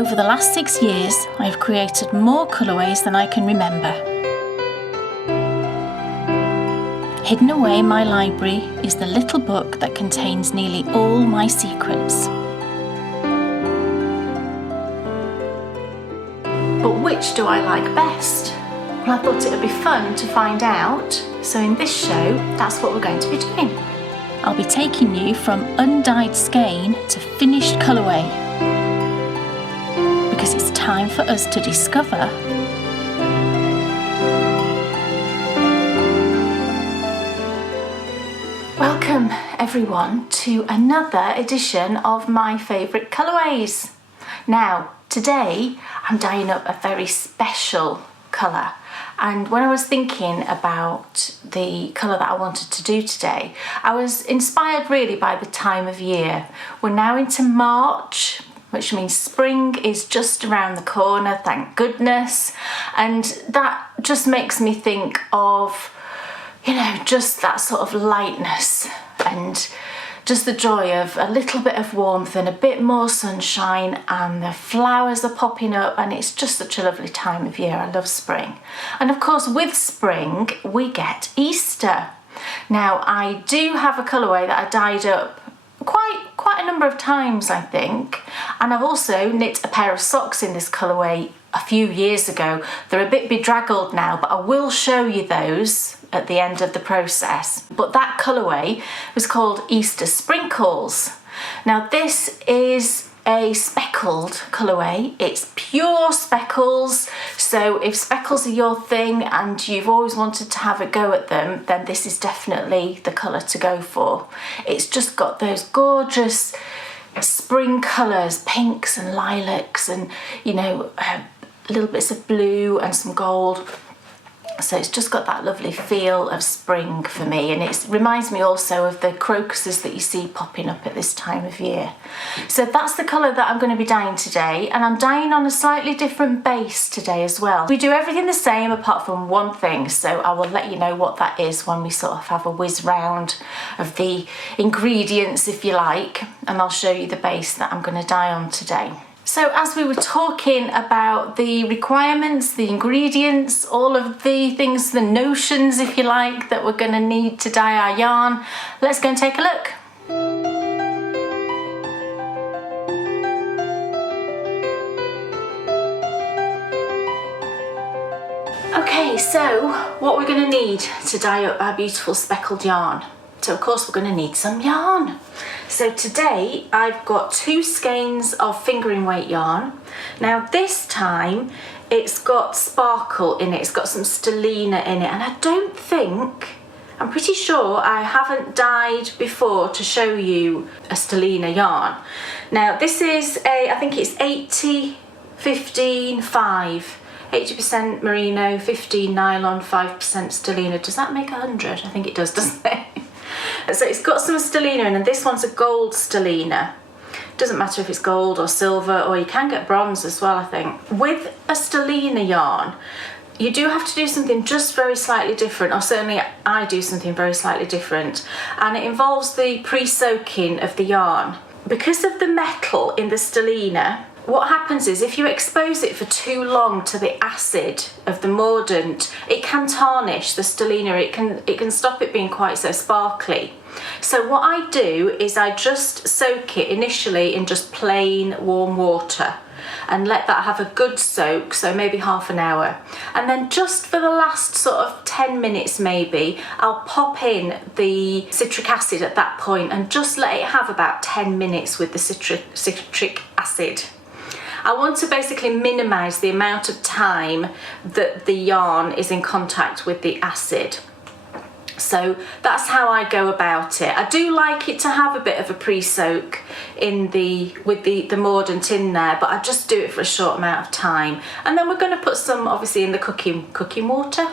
Over the last 6 years, I have created more colourways than I can remember. Hidden away in my library is the little book that contains nearly all my secrets. But which do I like best? Well, I thought it would be fun to find out, so in this show, that's what we're going to be doing. I'll be taking you from undyed skein to finished colourway, because it's time for us to discover Welcome everyone to another edition of my favourite colourways. Now today I'm dyeing up a very special colour, and when I was thinking about the colour that I wanted to do today, I was inspired really by the time of year. We're now into March, which means spring is just around the corner, thank goodness, and that just makes me think of, you know, just that sort of lightness and just the joy of a little bit of warmth and a bit more sunshine, and the flowers are popping up, and it's just such a lovely time of year. I love spring. And of course with spring we get Easter. Now I do have a colourway that I dyed up quite a number of times, I think, and I've also knit a pair of socks in this colourway a few years ago. They're a bit bedraggled now, but I will show you those at the end of the process. But that colourway was called Easter Sprinkles. Now this is a speckled colourway. It's pure speckles, so if speckles are your thing and you've always wanted to have a go at them, then this is definitely the colour to go for. It's just got those gorgeous spring colours, pinks and lilacs, and you know, little bits of blue and some gold. So it's just got that lovely feel of spring for me, and it reminds me also of the crocuses that you see popping up at this time of year. So that's the colour that I'm going to be dyeing today, and I'm dyeing on a slightly different base today as well. We do everything the same apart from one thing, so I will let you know what that is when we sort of have a whiz round of the ingredients, if you like, and I'll show you the base that I'm going to dye on today. So as we were talking about the requirements, the ingredients, all of the things, the notions, if you like, that we're going to need to dye our yarn, let's go and take a look. Okay, so what we're going to need to dye up our beautiful speckled yarn. So of course we're going to need some yarn. So today I've got 2 skeins of fingering weight yarn. Now this time it's got sparkle in it, it's got some stellina in it, and I'm pretty sure I haven't dyed before to show you a stellina yarn. Now this is I think it's 80, 15, 5. 80% merino, 15 nylon, 5% stellina. Does that make 100? I think it does, doesn't it? So it's got some stellina in, and this one's a gold stellina. Doesn't matter if it's gold or silver, or you can get bronze as well, I think. With a stellina yarn, you do have to do something just very slightly different, or certainly I do something very slightly different, and it involves the pre-soaking of the yarn. Because of the metal in the stellina, what happens is if you expose it for too long to the acid of the mordant, it can tarnish the stellina, it can stop it being quite so sparkly. So what I do is I just soak it initially in just plain warm water and let that have a good soak, so maybe half an hour. And then just for the last sort of 10 minutes maybe, I'll pop in the citric acid at that point and just let it have about 10 minutes with the citric acid. I want to basically minimise the amount of time that the yarn is in contact with the acid. So that's how I go about it. I do like it to have a bit of a pre-soak with the mordant in there, but I just do it for a short amount of time. And then we're going to put some obviously in the cooking water,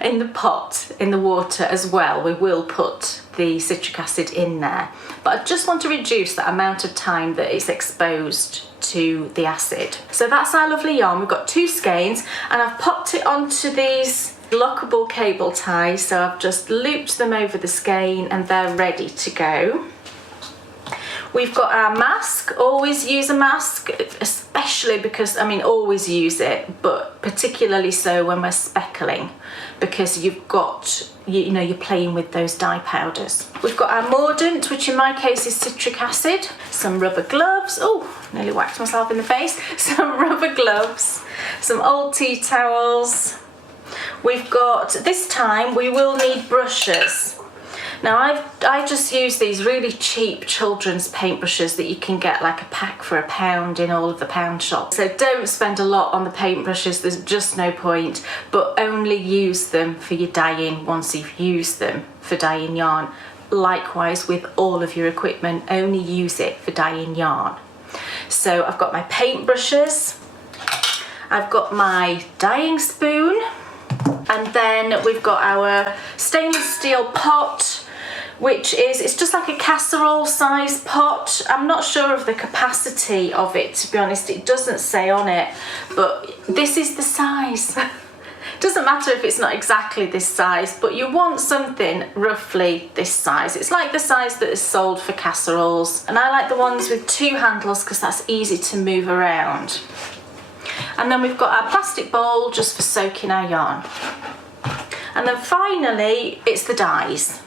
in the pot, in the water as well. We will put the citric acid in there, but I just want to reduce that amount of time that it's exposed to the acid. So that's our lovely yarn. We've got 2 skeins, and I've popped it onto these lockable cable ties, so I've just looped them over the skein and they're ready to go. We've got our mask. Always use a mask, especially because, I mean, always use it, but particularly so when we're speckling, because you've got, you know, you're playing with those dye powders. We've got our mordant, which in my case is citric acid, some rubber gloves. Oh, nearly whacked myself in the face. Some rubber gloves, some old tea towels. We've got, this time we will need brushes. Now I just use these really cheap children's paintbrushes that you can get like a pack for £1 in all of the pound shops. So don't spend a lot on the paintbrushes, there's just no point, but only use them for your dyeing once you've used them for dyeing yarn. Likewise with all of your equipment, only use it for dyeing yarn. So I've got my paintbrushes, I've got my dyeing spoon, and then we've got our stainless steel pot, which is, it's just like a casserole size pot. I'm not sure of the capacity of it, to be honest, it doesn't say on it, but this is the size. Doesn't matter if it's not exactly this size, but you want something roughly this size. It's like the size that is sold for casseroles, and I like the ones with 2 handles because that's easy to move around. And then we've got our plastic bowl just for soaking our yarn. And then finally, it's the dyes.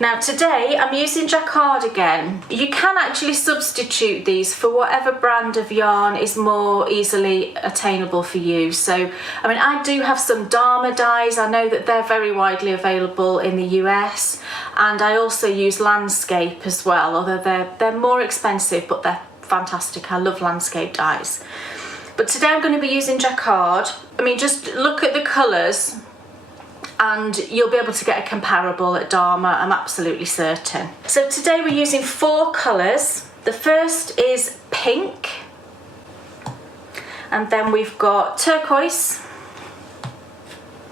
Now today I'm using jacquard again. You can actually substitute these for whatever brand of yarn is more easily attainable for you. So, I mean, I do have some Dharma dyes. I know that they're very widely available in the US, and I also use Landscape as well, although they're more expensive, but they're fantastic. I love Landscape dyes. But today I'm going to be using jacquard. I mean, just look at the colours and you'll be able to get a comparable at Dharma, I'm absolutely certain. So today we're using 4 colours. The first is pink, and then we've got turquoise,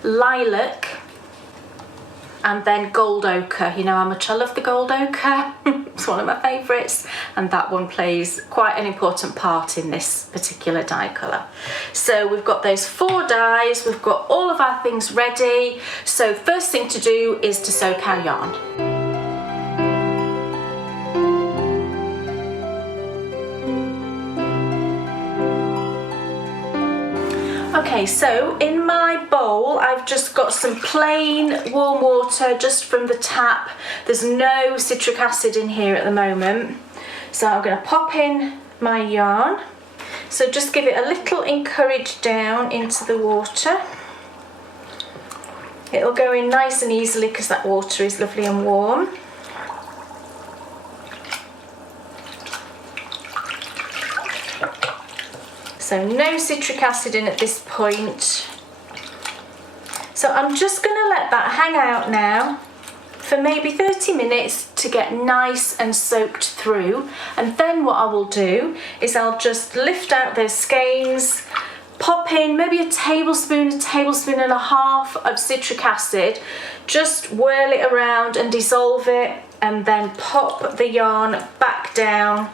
lilac, and then gold ochre. You know how much I love the gold ochre. It's one of my favourites, and that one plays quite an important part in this particular dye colour. So we've got those 4 dyes, we've got all of our things ready. So first thing to do is to soak our yarn. Okay, so in my bowl I've just got some plain warm water just from the tap. There's no citric acid in here at the moment. So I'm going to pop in my yarn. So just give it a little encourage down into the water. It'll go in nice and easily because that water is lovely and warm. So no citric acid in at this point. So I'm just going to let that hang out now for maybe 30 minutes to get nice and soaked through. And then what I will do is I'll just lift out those skeins, pop in maybe a tablespoon and a half of citric acid, just whirl it around and dissolve it, and then pop the yarn back down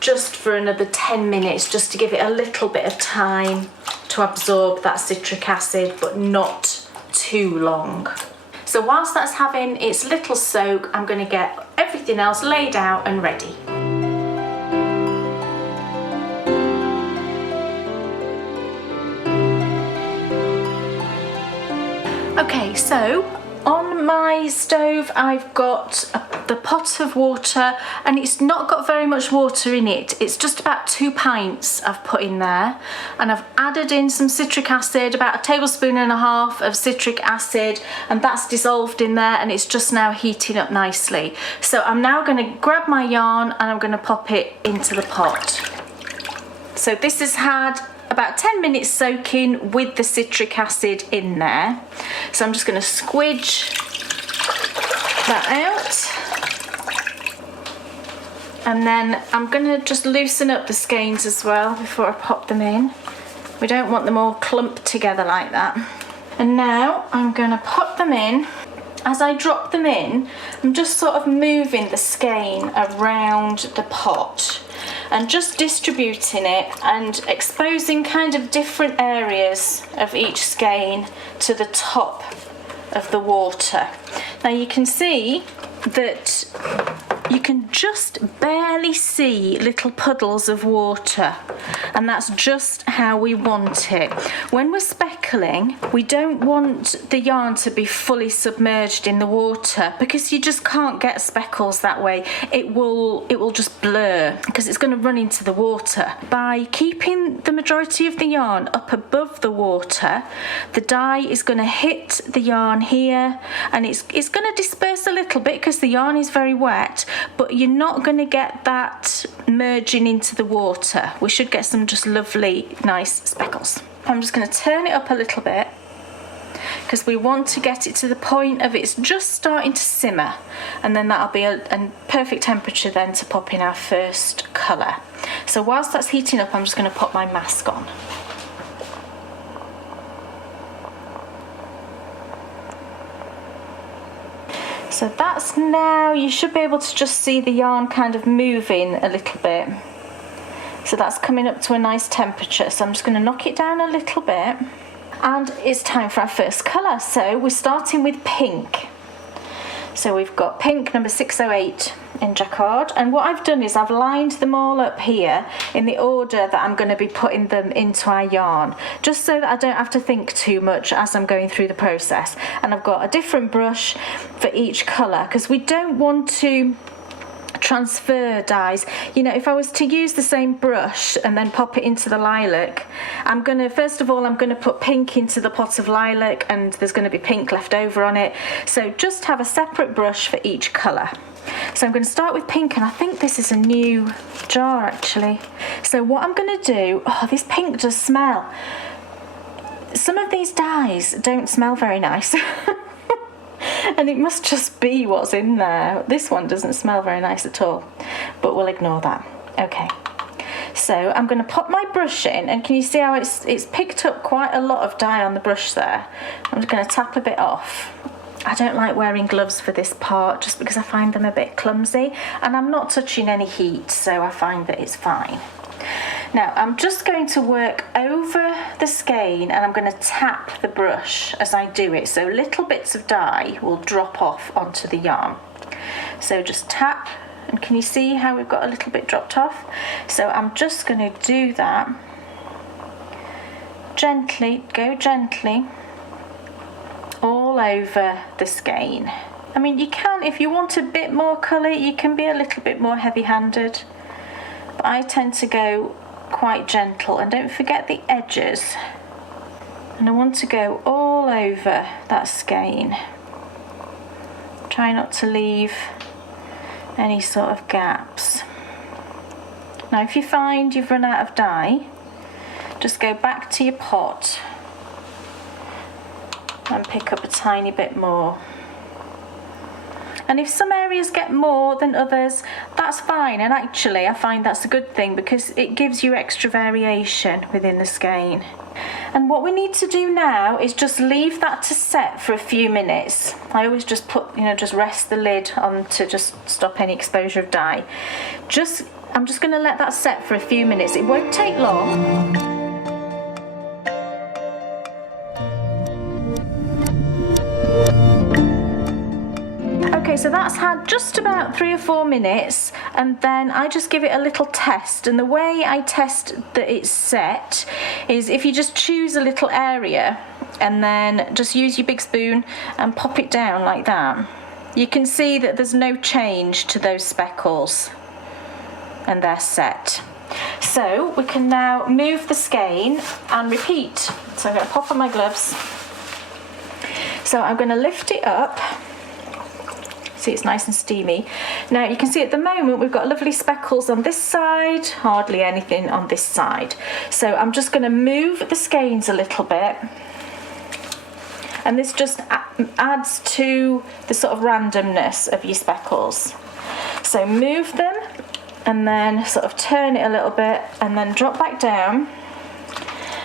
just for another 10 minutes, just to give it a little bit of time to absorb that citric acid, but not too long. So whilst that's having its little soak, I'm going to get everything else laid out and ready. Okay, so on my stove I've got the pot of water, and it's not got very much water in it. It's just about 2 pints I've put in there, and I've added in some citric acid, about 1.5 tablespoons of citric acid, and that's dissolved in there, and it's just now heating up nicely. So I'm now going to grab my yarn and I'm going to pop it into the pot. So this has had about 10 minutes soaking with the citric acid in there. So I'm just going to squidge that out. And then I'm going to just loosen up the skeins as well before I pop them in. We don't want them all clumped together like that. And now I'm going to pop them in. As I drop them in, I'm just sort of moving the skein around the pot and just distributing it and exposing kind of different areas of each skein to the top of the water. Now you can see that you can just barely see little puddles of water, and that's just how we want it. When we're speckling, we don't want the yarn to be fully submerged in the water because you just can't get speckles that way. It will just blur because it's going to run into the water. By keeping the majority of the yarn up above the water, the dye is going to hit the yarn here, and it's going to disperse a little bit because the yarn is very wet, but you're not going to get that merging into the water. We should get some just lovely nice speckles. I'm just going to turn it up a little bit because we want to get it to the point of it's just starting to simmer, and then that'll be a perfect temperature then to pop in our first colour. So whilst that's heating up, I'm just going to put my mask on. So that's now, you should be able to just see the yarn kind of moving a little bit. So that's coming up to a nice temperature. So I'm just going to knock it down a little bit. And it's time for our first colour. So we're starting with pink. So we've got pink number 608 in jacquard, and what I've done is I've lined them all up here in the order that I'm going to be putting them into our yarn, just so that I don't have to think too much as I'm going through the process. And I've got a different brush for each colour because we don't want to transfer dyes. You know, if I was to use the same brush and then pop it into the lilac, I'm going to, first of all, I'm going to put pink into the pot of lilac, and there's going to be pink left over on it. So just have a separate brush for each colour. So I'm going to start with pink, and I think this is a new jar actually. So what I'm going to do, oh, this pink does smell. Some of these dyes don't smell very nice. And it must just be what's in there. This one doesn't smell very nice at all, but we'll ignore that. Okay, so I'm going to pop my brush in, and can you see how it's picked up quite a lot of dye on the brush there? I'm just going to tap a bit off. I don't like wearing gloves for this part just because I find them a bit clumsy, and I'm not touching any heat, so I find that it's fine. Now I'm just going to work over the skein, and I'm going to tap the brush as I do it, so little bits of dye will drop off onto the yarn. So just tap, and can you see how we've got a little bit dropped off? So I'm just going to do that gently, go gently all over the skein. I mean, you can, if you want a bit more colour, you can be a little bit more heavy-handed, but I tend to go quite gentle. And don't forget the edges, and I want to go all over that skein. Try not to leave any sort of gaps. Now if you find you've run out of dye, just go back to your pot and pick up a tiny bit more. And if some areas get more than others, that's fine, and actually I find that's a good thing because it gives you extra variation within the skein. And what we need to do now is just leave that to set for a few minutes. I always just put, just rest the lid on to just stop any exposure of dye. I'm just going to let that set for a few minutes. It won't take long. Okay, so that's had just about 3 or 4 minutes, and then I just give it a little test. And the way I test that it's set is if you just choose a little area and then just use your big spoon and pop it down like that. You can see that there's no change to those speckles, and they're set. So we can now move the skein and repeat. So I'm going to pop on my gloves. So I'm going to lift it up. See, it's nice and steamy. Now you can see at the moment we've got lovely speckles on this side, hardly anything on this side. So I'm just going to move the skeins a little bit, and this just adds to the sort of randomness of your speckles. So move them and then sort of turn it a little bit and then drop back down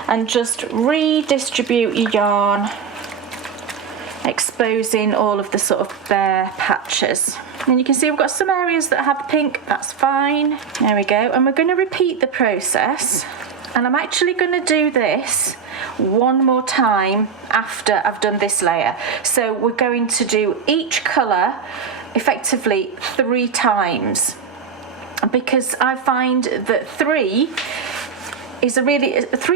and just redistribute your yarn, exposing all of the sort of bare patches. And you can see we've got some areas that have pink, that's fine. There we go, and we're going to repeat the process, and I'm actually going to do this one more time after I've done this layer. So we're going to do each colour effectively 3 times, because I find that 3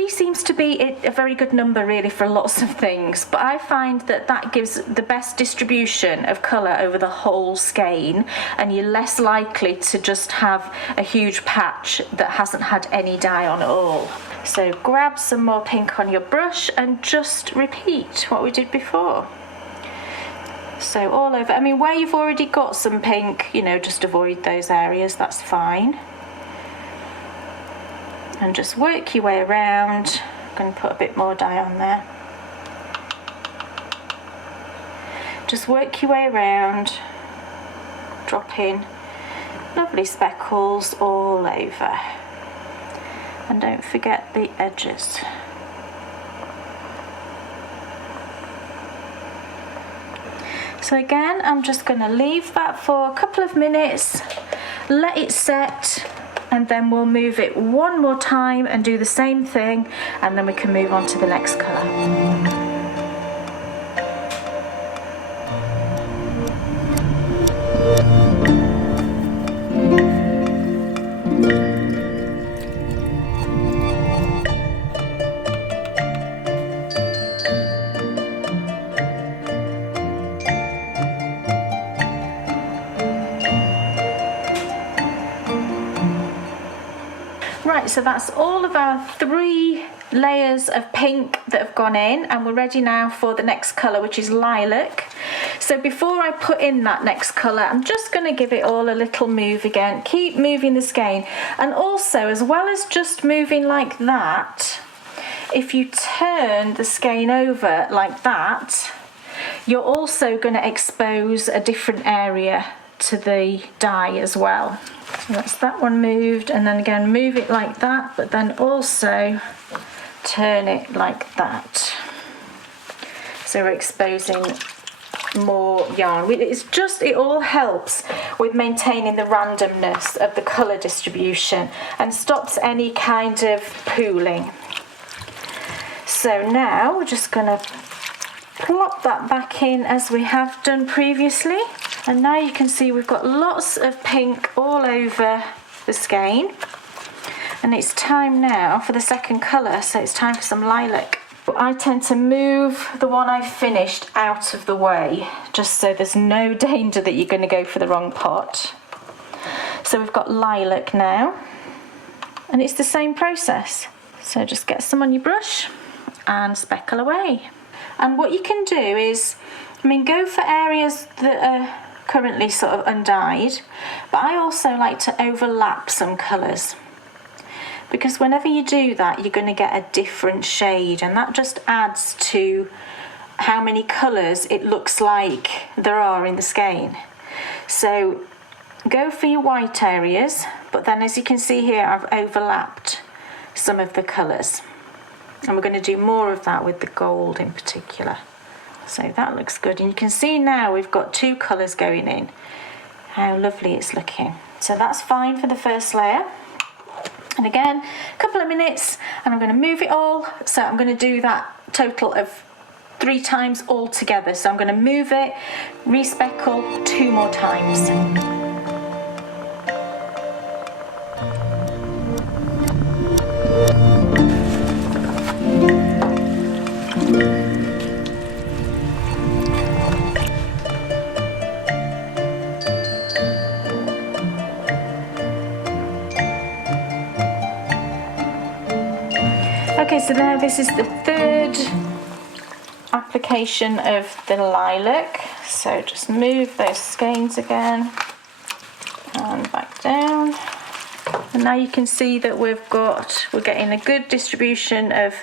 seems to be a very good number really for lots of things, but I find that gives the best distribution of colour over the whole skein, and you're less likely to just have a huge patch that hasn't had any dye on at all. So grab some more pink on your brush and just repeat what we did before. So all over, I mean, where you've already got some pink, you know, just avoid those areas, that's fine. And just work your way around. I'm going to put a bit more dye on there. Just work your way around, drop in lovely speckles all over. And don't forget the edges. So again, I'm just going to leave that for a couple of minutes, let it set, and then we'll move it one more time and do the same thing, and then we can move on to the next colour. Right, so that's all of our 3 layers of pink that have gone in, and we're ready now for the next colour, which is lilac. So before I put in that next colour, I'm just going to give it all a little move again. Keep moving the skein, and also, as well as just moving like that, if you turn the skein over like that, you're also going to expose a different area to the dye as well. So that's that one moved, and then again move it like that, but then also turn it like that. So we're exposing more yarn. It all helps with maintaining the randomness of the colour distribution and stops any kind of pooling. So now we're just going to plop that back in as we have done previously. And now you can see we've got lots of pink all over the skein. And it's time now for the second colour, so it's time for some lilac. I tend to move the one I've finished out of the way, just so there's no danger that you're going to go for the wrong pot. So we've got lilac now, and it's the same process. So just get some on your brush and speckle away. And what you can do is, go for areas that are currently sort of undyed, but I also like to overlap some colours, because whenever you do that you're going to get a different shade, and that just adds to how many colours it looks like there are in the skein. So go for your white areas, but then as you can see here I've overlapped some of the colours, and we're going to do more of that with the gold in particular. So that looks good, and you can see now we've got 2 colours going in. How lovely it's looking. So that's fine for the first layer. And again, a couple of minutes, and I'm going to move it all. So I'm going to do that total of 3 times all together. So I'm going to move it, respeckle 2 more times. Okay, so now this is the 3rd application of the lilac. So just move those skeins again and back down. And now you can see that we're getting a good distribution of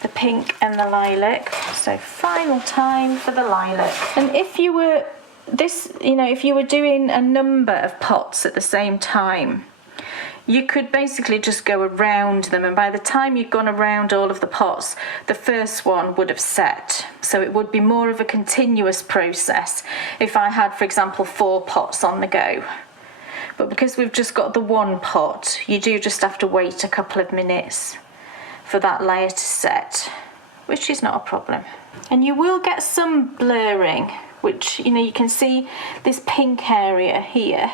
the pink and the lilac. So final time for the lilac. And if you were doing a number of pots at the same time, you could basically just go around them, and by the time you've gone around all of the pots, the first one would have set. So it would be more of a continuous process if I had, for example, 4 pots on the go. But because we've just got the 1 pot, you do just have to wait a couple of minutes for that layer to set, which is not a problem. And you will get some blurring which, you know, you can see this pink area here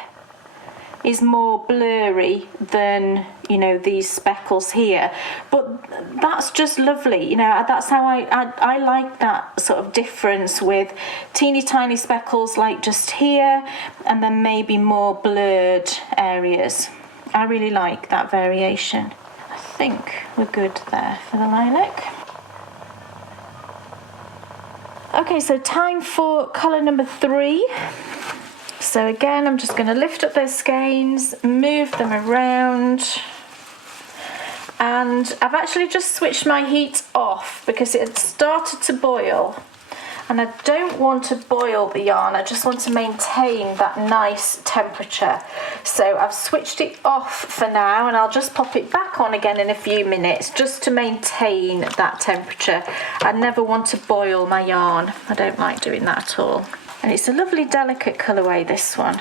is more blurry than, you know, these speckles here, but that's just lovely. You know, that's how I like that sort of difference with teeny tiny speckles like just here, and then maybe more blurred areas. I really like that variation. I think we're good there for the lilac. Okay, so time for colour number 3. So again, I'm just going to lift up those skeins, move them around, and I've actually just switched my heat off because it had started to boil, and I don't want to boil the yarn, I just want to maintain that nice temperature. So I've switched it off for now, and I'll just pop it back on again in a few minutes just to maintain that temperature. I never want to boil my yarn, I don't like doing that at all. And it's a lovely delicate colourway, this one.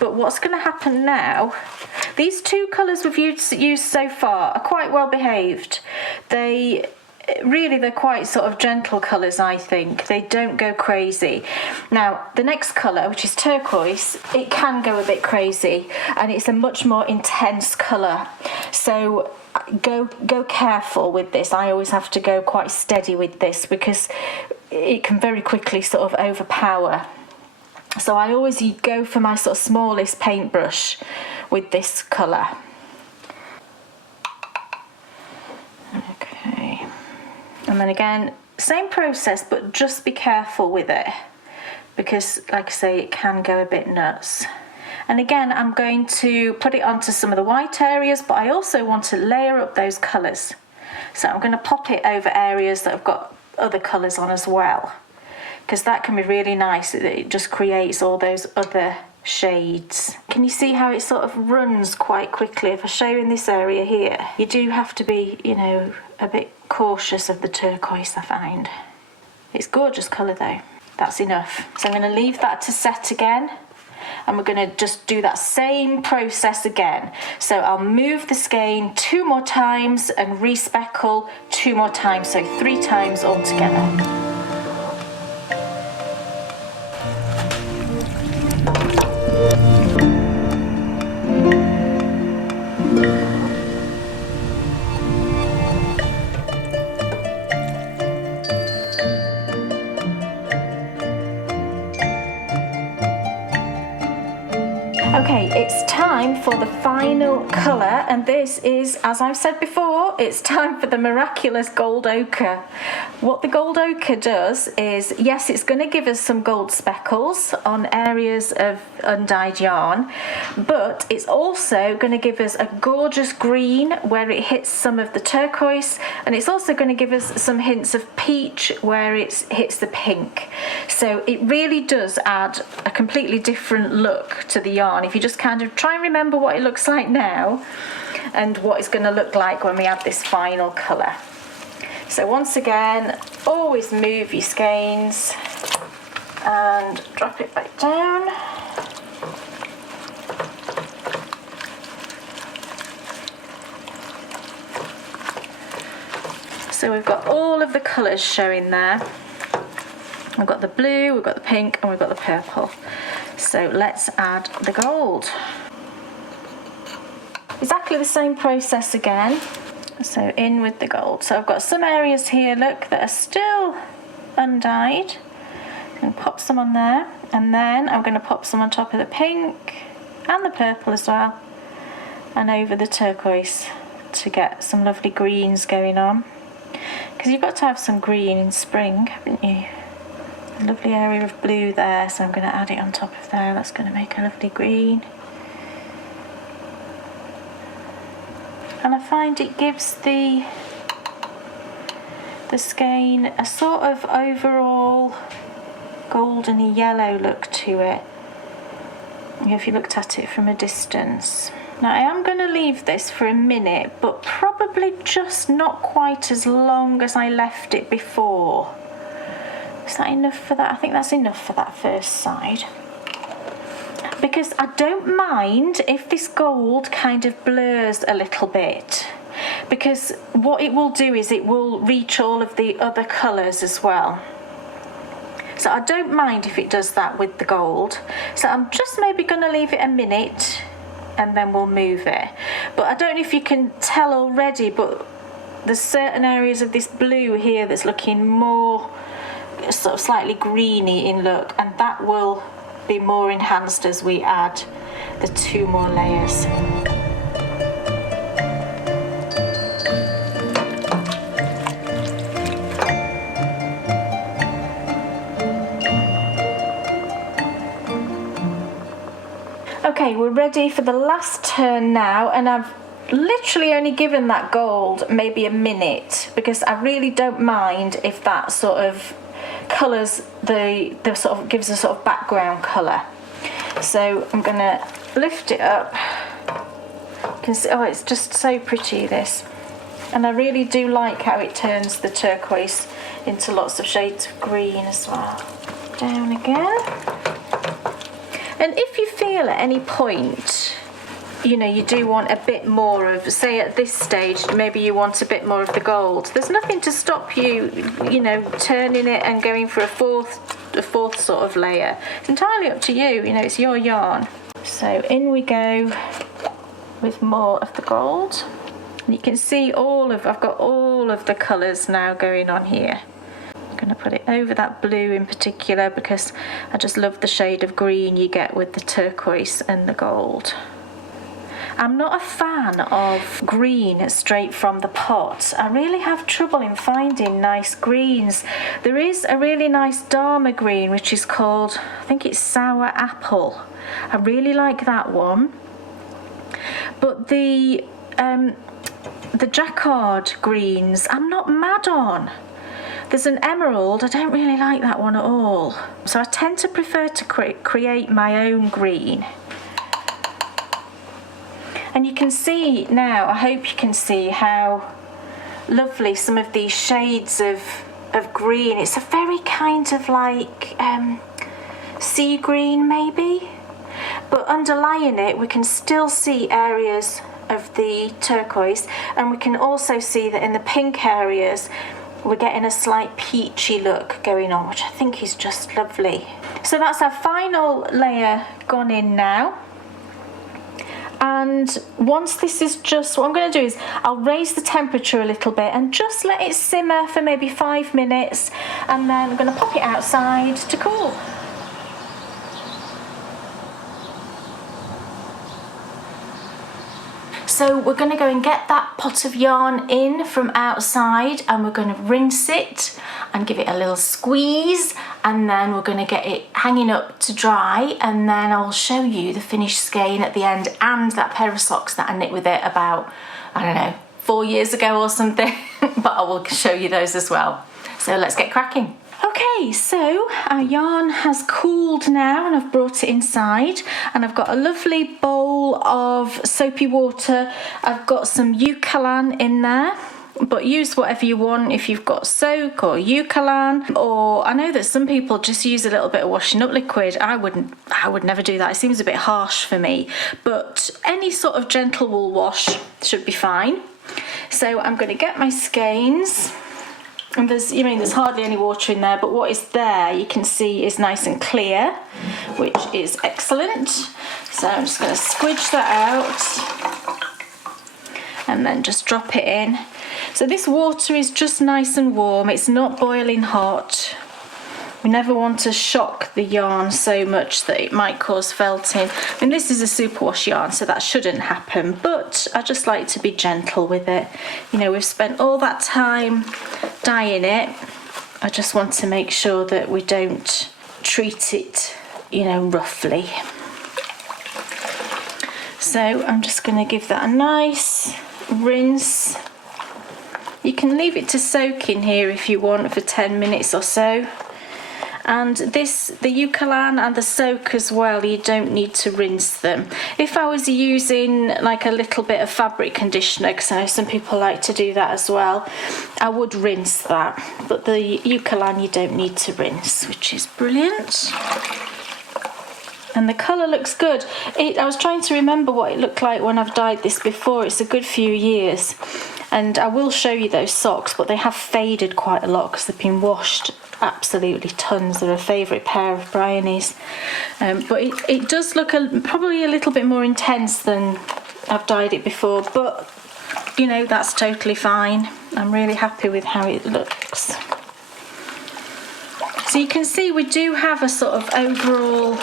But what's going to happen now, these 2 colours we've used so far are quite well behaved. They're quite sort of gentle colours, I think. They don't go crazy. Now, the next colour, which is turquoise, it can go a bit crazy, and it's a much more intense colour. So go careful with this. I always have to go quite steady with this because it can very quickly sort of overpower. So I always go for my sort of smallest paintbrush with this colour. Okay. And then again, same process, but just be careful with it because, like I say, it can go a bit nuts. And again, I'm going to put it onto some of the white areas, but I also want to layer up those colours. So I'm going to pop it over areas that have got other colours on as well, because that can be really nice. It just creates all those other shades. Can you see how it sort of runs quite quickly? If I show you in this area here, you do have to be, you know, a bit cautious of the turquoise, I find. It's gorgeous colour though. That's enough. So I'm going to leave that to set again, and we're going to just do that same process again. So I'll move the skein 2 more times and respeckle 2 more times, so 3 times altogether. Okay, it's time for the final colour, and this is, as I've said before, it's time for the miraculous gold ochre. What the gold ochre does is, yes, it's going to give us some gold speckles on areas of undyed yarn, but it's also going to give us a gorgeous green where it hits some of the turquoise, and it's also going to give us some hints of peach where it hits the pink. So it really does add a completely different look to the yarn. If you just kind of try and remember what it looks like now and what it's going to look like when we add this final colour. So once again, always move your skeins and drop it back down. So we've got all of the colours showing there. We've got the blue, we've got the pink, and we've got the purple. So let's add the gold. Exactly the same process again. So in with the gold. So I've got some areas here, look, that are still undyed. I'm going to pop some on there, and then I'm going to pop some on top of the pink and the purple as well, and over the turquoise to get some lovely greens going on. Because you've got to have some green in spring, haven't you? A lovely area of blue there, so I'm going to add it on top of there. That's going to make a lovely green. And I find it gives the skein a sort of overall goldeny yellow look to it, if you looked at it from a distance. Now I am going to leave this for a minute, but probably just not quite as long as I left it before. Is that enough for that? I think that's enough for that first side. Because I don't mind if this gold kind of blurs a little bit, because what it will do is it will reach all of the other colours as well. So I don't mind if it does that with the gold. So I'm just maybe going to leave it a minute and then we'll move it. But I don't know if you can tell already, but there's certain areas of this blue here that's looking more sort of slightly greeny in look, and that will be more enhanced as we add the 2 more layers. Okay, we're ready for the last turn now, and I've literally only given that gold maybe a minute because I really don't mind if that sort of colours the sort of gives a sort of background colour. So I'm gonna lift it up. You can see, oh, it's just so pretty, this, and I really do like how it turns the turquoise into lots of shades of green as well. Down again. And if you feel at any point, you know, you do want a bit more of, say at this stage, maybe you want a bit more of the gold, there's nothing to stop you, you know, turning it and going for a fourth sort of layer. It's entirely up to you, you know, it's your yarn. So in we go with more of the gold. And you can see I've got all of the colours now going on here. I'm going to put it over that blue in particular because I just love the shade of green you get with the turquoise and the gold. I'm not a fan of green straight from the pot. I really have trouble in finding nice greens. There is a really nice Dharma green which is called, I think it's Sour Apple. I really like that one. But the jacquard greens I'm not mad on. There's an emerald, I don't really like that one at all. So I tend to prefer to create my own green. And you can see now, I hope you can see how lovely some of these shades of green. It's a very kind of like sea green maybe, but underlying it we can still see areas of the turquoise, and we can also see that in the pink areas we're getting a slight peachy look going on, which I think is just lovely. So that's our final layer gone in now. And once this is just, what I'm going to do is I'll raise the temperature a little bit and just let it simmer for maybe 5 minutes, and then I'm going to pop it outside to cool. So we're going to go and get that pot of yarn in from outside, and we're going to rinse it and give it a little squeeze, and then we're going to get it hanging up to dry, and then I'll show you the finished skein at the end and that pair of socks that I knit with it about, I don't know, 4 years ago or something, but I will show you those as well. So let's get cracking. Okay, so our yarn has cooled now, and I've brought it inside, and I've got a lovely bowl of soapy water. I've got some Eucalan in there, but use whatever you want if you've got soak or Eucalan, or I know that some people just use a little bit of washing up liquid. I would never do that. It seems a bit harsh for me, but any sort of gentle wool wash should be fine. So I'm going to get my skeins. And there's hardly any water in there, but what is there you can see is nice and clear, which is excellent. So I'm just going to squidge that out and then just drop it in. So this water is just nice and warm, it's not boiling hot. We never want to shock the yarn so much that it might cause felting. I mean, this is a superwash yarn, so that shouldn't happen, but I just like to be gentle with it. You know, we've spent all that time dyeing it. I just want to make sure that we don't treat it, you know, roughly. So I'm just going to give that a nice rinse. You can leave it to soak in here if you want for 10 minutes or so. And the Eucalan and the soak as well, you don't need to rinse them. If I was using like a little bit of fabric conditioner, because I know some people like to do that as well, I would rinse that. But the Eucalan you don't need to rinse, which is brilliant. And the colour looks good. I was trying to remember what it looked like when I've dyed this before. It's a good few years. And I will show you those socks, but they have faded quite a lot because they've been washed absolutely tons. They're a favourite pair of Bryonies. But it does look probably a little bit more intense than I've dyed it before, but you know, that's totally fine. I'm really happy with how it looks. So you can see we do have a sort of overall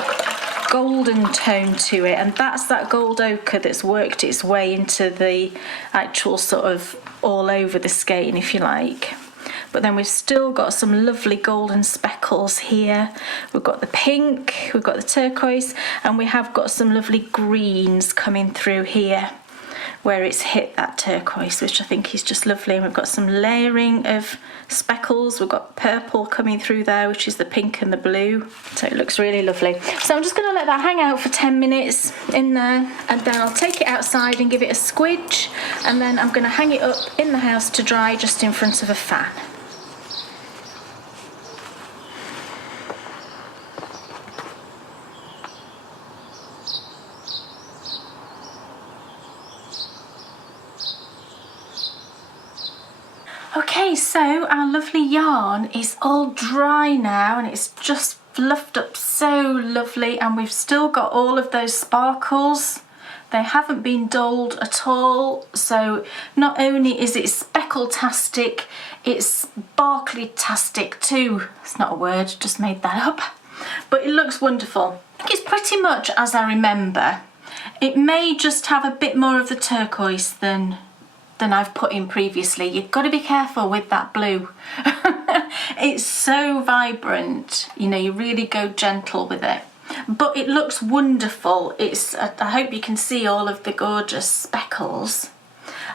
golden tone to it, and that's that gold ochre that's worked its way into the actual sort of all over the skein, if you like. But then we've still got some lovely golden speckles here. We've got the pink, we've got the turquoise, and we have got some lovely greens coming through here where it's hit that turquoise, which I think is just lovely. And we've got some layering of speckles. We've got purple coming through there, which is the pink and the blue. So it looks really lovely. So I'm just going to let that hang out for 10 minutes in there, and then I'll take it outside and give it a squidge, and then I'm going to hang it up in the house to dry just in front of a fan. Okay, so our lovely yarn is all dry now, and it's just fluffed up so lovely, and we've still got all of those sparkles. They haven't been dulled at all, so not only is it speckle-tastic, it's sparkly-tastic too. It's not a word, just made that up. But it looks wonderful. I think it's pretty much as I remember. It may just have a bit more of the turquoise than I've put in previously. You've got to be careful with that blue. It's so vibrant, you know, you really go gentle with it. But it looks wonderful. I hope you can see all of the gorgeous speckles.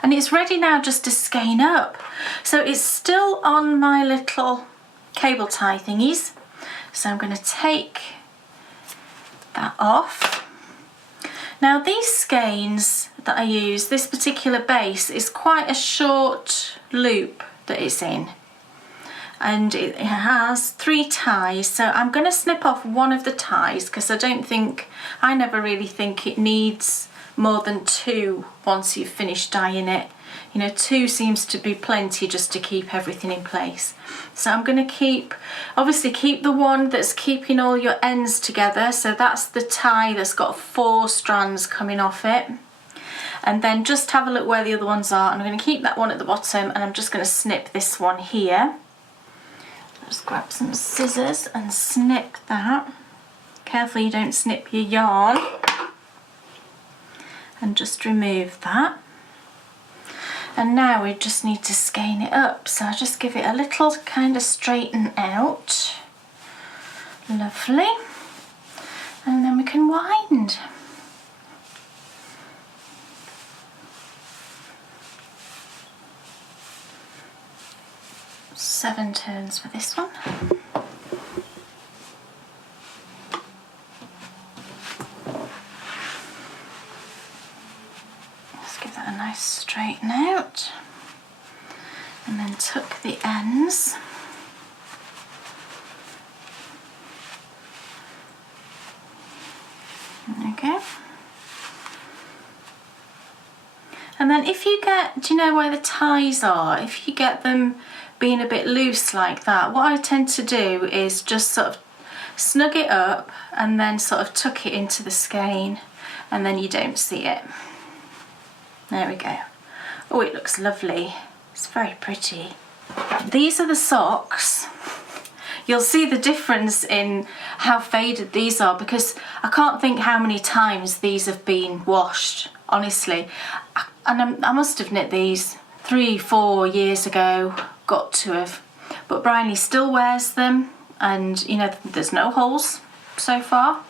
And it's ready now just to skein up. So it's still on my little cable tie thingies. So I'm going to take that off. Now these skeins that I use, this particular base is quite a short loop that it's in, and it has 3 ties, so I'm going to snip off one of the ties because I never really think it needs more than 2 once you've finished dyeing it. You know, 2 seems to be plenty just to keep everything in place. So I'm going to obviously keep the one that's keeping all your ends together, so that's the tie that's got 4 strands coming off it. And then just have a look where the other ones are, and I'm going to keep that one at the bottom, and I'm just going to snip this one here. Just grab some scissors and snip that. Careful you don't snip your yarn. And just remove that. And now we just need to skein it up, so I'll just give it a little kind of straighten out. Lovely. And then we can wind. Seven turns for this one. Let's give that a nice straighten out, and then tuck the ends. Okay. And then if you get, do you know where the ties are? If you get them being a bit loose like that, what I tend to do is just sort of snug it up and then sort of tuck it into the skein, and then you don't see it. There we go. Oh, it looks lovely. It's very pretty. These are the socks. You'll see the difference in how faded these are, because I can't think how many times these have been washed, honestly. And I must have knit these 3-4 years ago, got to have. But Bryony still wears them, and you know, there's no holes so far.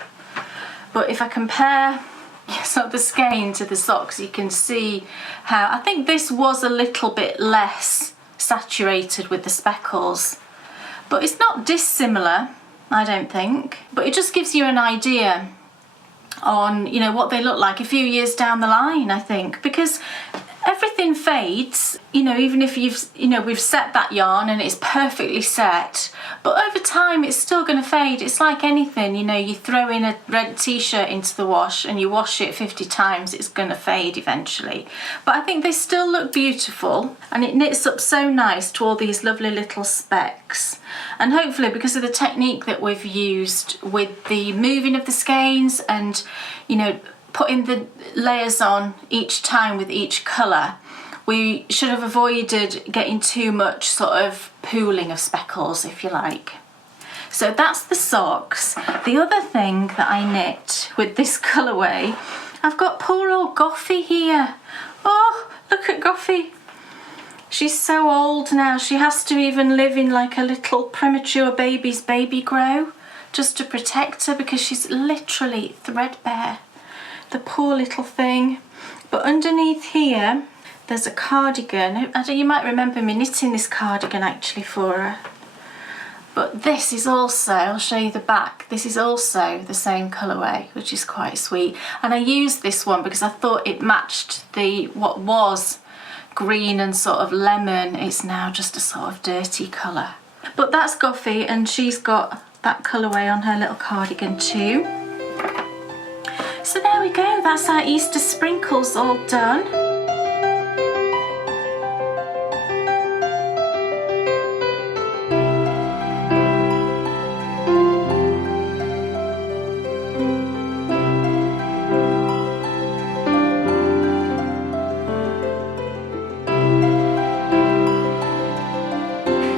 But if I compare sort of the skein to the socks, you can see how I think this was a little bit less saturated with the speckles. But it's not dissimilar, I don't think. But it just gives you an idea on, you know, what they look like a few years down the line, I think. Because everything fades, you know, even if we've set that yarn and it's perfectly set, but over time it's still going to fade. It's like anything, you know, you throw in a red t-shirt into the wash and you wash it 50 times, it's going to fade eventually. But I think they still look beautiful, and it knits up so nice to all these lovely little specks. And hopefully, because of the technique that we've used with the moving of the skeins and, you know, putting the layers on each time with each colour, we should have avoided getting too much sort of pooling of speckles, if you like. So that's the socks. The other thing that I knit with this colourway, I've got poor old Goffy here. Oh, look at Goffy. She's so old now, she has to even live in like a little premature baby's baby grow just to protect her, because she's literally threadbare. The poor little thing. But underneath here there's a cardigan. You might remember me knitting this cardigan actually for her. But this is also, I'll show you the back, this is also the same colourway, which is quite sweet. And I used this one because I thought it matched what was green and sort of lemon. It's now just a sort of dirty colour. But that's Goffy, and she's got that colourway on her little cardigan too. So there we go, that's our Easter sprinkles all done.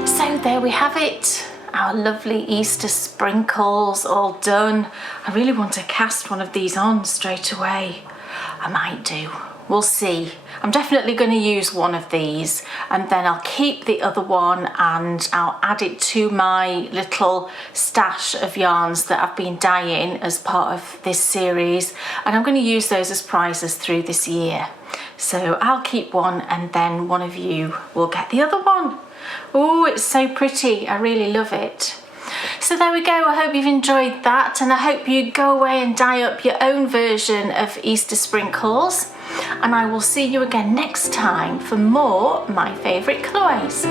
So there we have it. Our lovely Easter sprinkles all done. I really want to cast one of these on straight away. I might do, we'll see. I'm definitely going to use one of these, and then I'll keep the other one and I'll add it to my little stash of yarns that I've been dyeing as part of this series, and I'm going to use those as prizes through this year. So I'll keep one and then one of you will get the other one. Oh, it's so pretty. I really love it. So there we go. I hope you've enjoyed that, and I hope you go away and dye up your own version of Easter sprinkles. And I will see you again next time for more My Favourite Colourways.